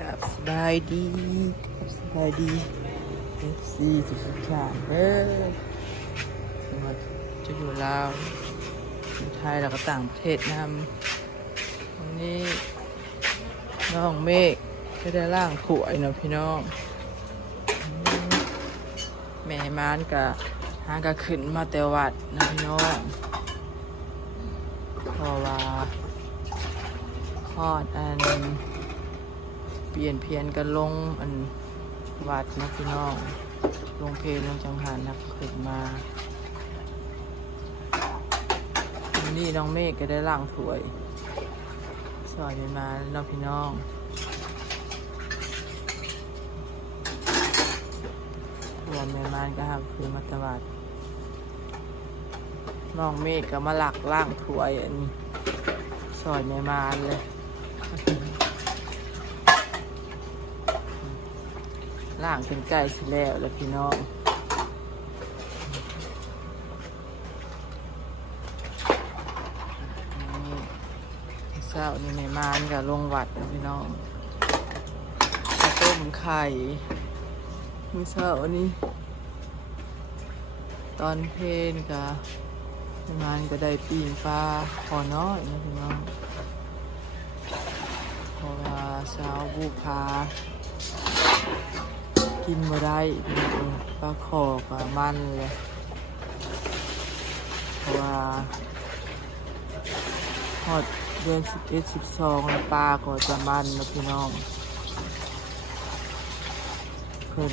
กับสบายดีสบายดีFC ทุกท่านสมัครจะอยู่ลาวอยู่ไทยแล้วก็ต่างประเทศนำวันนี้น้องเมฆก็ได้ล่างถ้วยเนาะพี่น้องแม่มานกะหากะขึ้นมาแต่วัดนะพี่น้องเพราะว่าคลอดเปลี่ยนเพียนกันลงวัดนะพี่น้องลงเพลลงจังหันนะขึ้นมาวันนี้น้องเมฆก็ได้ล่างถ้วยสอนมาน้องพี่น้องรวมแม่มานก็หักคือมัตวัดน้องเมฆก็มาหลักล่างถ้วยสอนแม่มานเลยล่างเป็นไก่สิแล้วพี่น้องนี่เช้านี่ในมานกับลงวัดนะพี่น้องข้าวต้มไข่มื้อเช้านี้ตอนเพลนกับในมานก็ได้ปีนปลาขอน้อยนะพี่น้องเพราะว่าเช้าบูพากินมาได้ปลาขอกับมันเลยเพราะว่าหอดเดือน11 12ปลาก็จะมันนะพี่น้องเพิ่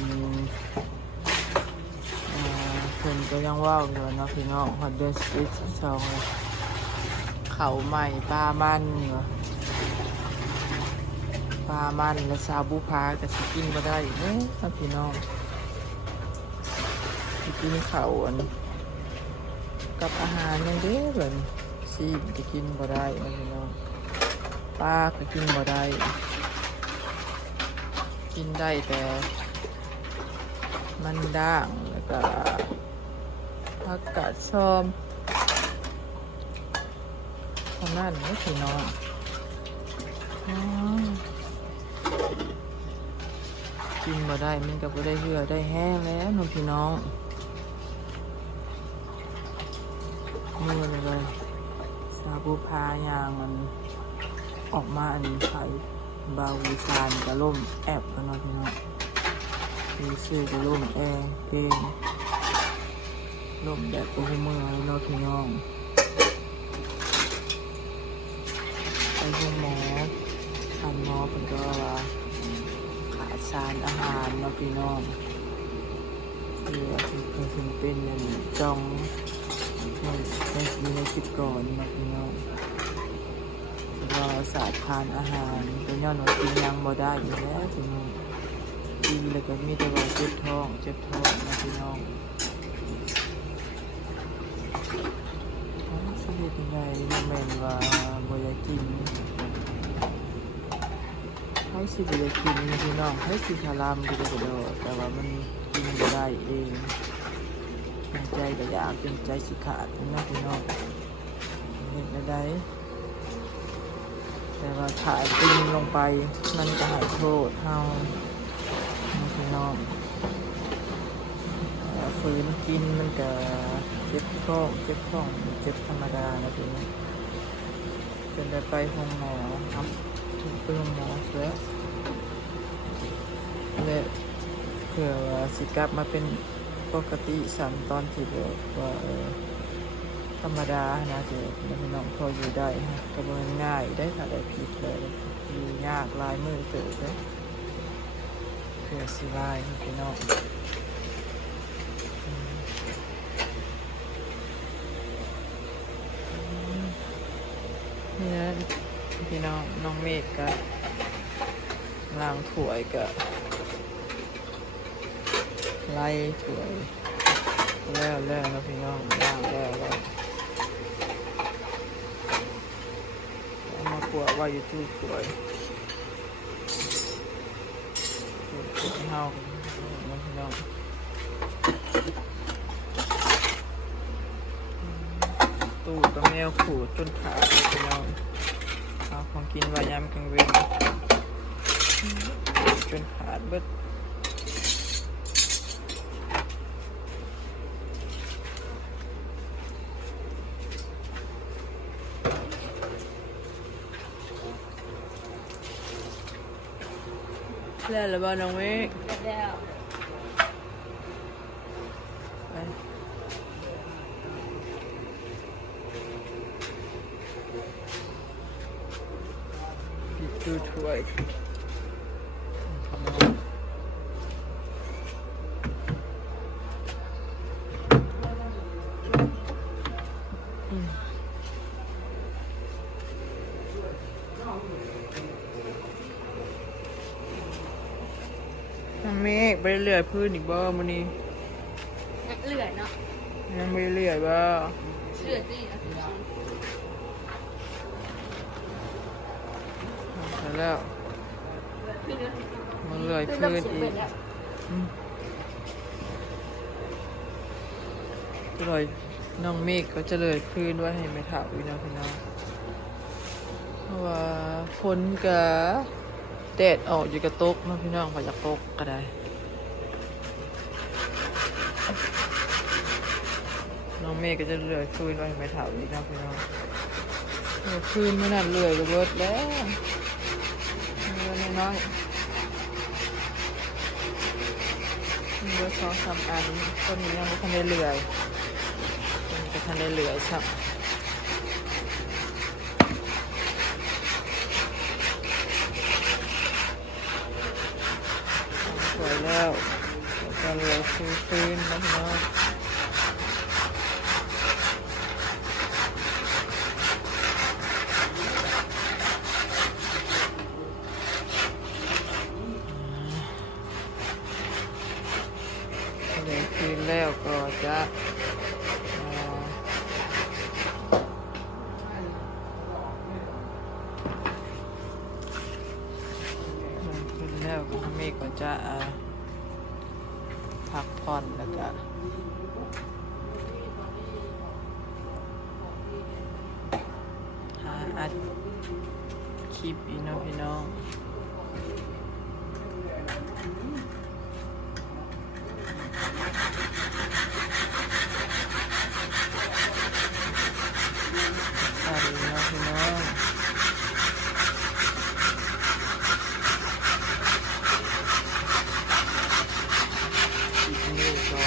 นก็ยังว่าวอยู่เนาะพี่น้องหอดเดือน11 12เลยเขาใหม่ปลามันเหรอปลามันและซาบูพาก็สิกินมาได้เนาะพี่น้องสิกินเขากับอาหารยังเด้เหมือนซีมจะกินบ่ได้นะพี่น้องปลาก็กินบ่ได้กินได้แต่มันด่างแล้วก็ผักกาดซ้อมเท่านั้นนะพี่น้องกินบ่ได้มันก็บ่ได้เหือได้แห้งแล้วน้องพี่น้องมือเลยซาบูพายางมันออกมาไข่บาวูซานกับล่มแอบกันน้องพี่น้องมีซื้อกับล่มเองล่มแบบโอ้มือน้องพี่น้องไปห้องหมอทันหมอเป็นก็ว่าขาดสารอาหารน้องพี่น้องคือเป็นจ้องในคลิปก่อนน้องพี่น้องรอสารทานอาหารก็ย้อนว่ากินยังบ่ได้อยู่แล้วพี่น้องกินแล้วก็มีแต่ว่าเจ็บท้องนะพี่น้องชีวิตยังไงมันแม่นว่าบ่อยากกินให้สิบ่อยากกินพี่น้องให้สิคารามก็ได้แต่ว่ามันกินบ่ได้เองใจก็อยากเป็นใจสิขาดนะพี่น้องเห็นได้แต่ว่าถ่ายกินลงไปมันจะหายโทษเฮาพี่น้องฝืนกินมันก็เจ็บท้องเจ็บธรรมดานะพี่น้องจนได้ไปห้องหมอครับถึงไปห้องหมอเสียและเผื่อว่าสิกลับมาเป็นปกติสันตอนที่แบบว่าธรรมดานะเจ๊พี่น้องพออยู่ได้ฮะก็มันง่ายได้ค่ะได้ผิดเลยอยู่ยากลายมือเกิดเลยเพื่อสิลายพี่น้องนี่นะพี่น้องเมฆก็ล้างถ้วยก็ไล่ถ้วยแล้วนะพี่น้องล้างแล้วเอามาขวดไว้อยู่ที่ถ้วยเฮาพี่น้องตู้กับแมวขูดจนขาดพี่น้องเอาของกินไว้ย้ำกลางเวร จนขาดเบิดแล้วบ้านน้องเมฆแล้ว ไปปิดตู้ถ้วยน้องเมฆไปเรื่อยพื้นอีกบ่มื้อนี้ เหลื่อยเนาะ ยังไม่เรื่อยบ่ เหลื่อยสิ เสร็จแล้วมันเรื่อยพื้นอีกเลยน้องเมฆก็จะเลยพื้นไว้ให้ไม่เถาอีกนะพี่น้องเพราะว่าฝนกับแดดออกอยู่กระตกนะพี่น้องพอจะตกก็ได้น้องเมฆก็จะเลื่อยพื้นไว้ให้ไม่เถาอีกนะพี่น้องพื้นไม่น่าเลื่อยก็เบิดแล้วเลื่อยน้อยๆเลื่อย2-3 อันต้นนี้ยังไม่ทันได้เลื่อยมันจะทันได้เลื่อยสักสวยแล้วก็เลื่อยพื้นนะพี่น้องคืนแล้วก็จะคืนแล้วก็เมฆก็จะพักผ่อนแล้วก็หาอัดคลิปอีกเนาะพี่น้องสวัสดีนะพี่น้องคลิปนี้ก็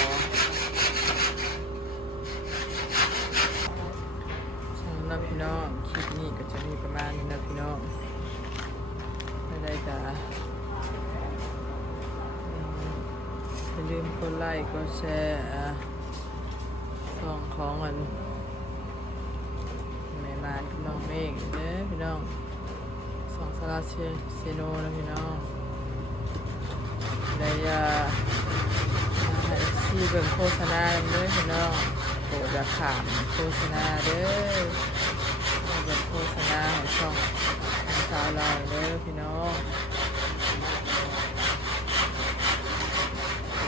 สำหรับพี่น้องคลิปนี้ก็จะมีประมาณนี้นะพี่น้องไม่ได้จ้ะอย่าลืมกดไลค์กดแชร์ช่องของมันมากับน้องเมฆเด้อพี่น้องสองสาราเซโนนะพี่น้องได้ให้ซีเบิ่งโฆษณาเด้อพี่น้องโปรดอย่าขามโฆษณาเด้อเบิ่งโฆษณาของช่องของสาวเราเด้อพี่น้อง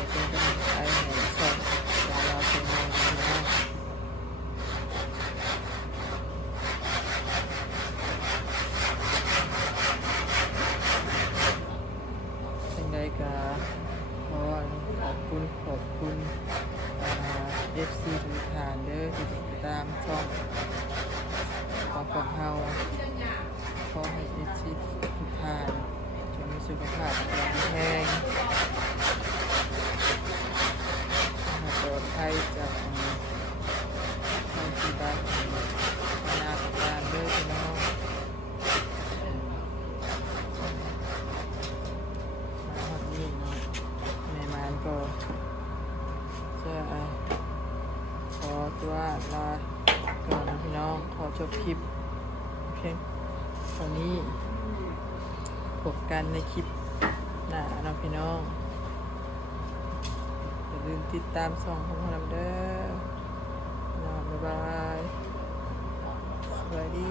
เป็นกำลังใจให้ช่องสาวเราเซโนพี่น้องก็ขอบคุณFC ทุกท่านเด้อที่ติดตามช่องของพวกเราขอให้ FC ทุกท่านจงมีสุขภาพแข็งแรงปลอดภัยจากทางที่บ้านนาการเด้อพี่น้องก็จะขอตัวลาก่อนนะพี่น้องขอจบคลิปเพียงเท่านี้พบกันในคลิปหน้านะพี่น้องอย่าลืมติดตามช่องของเราเด้อบ๊ายบายสวัสดี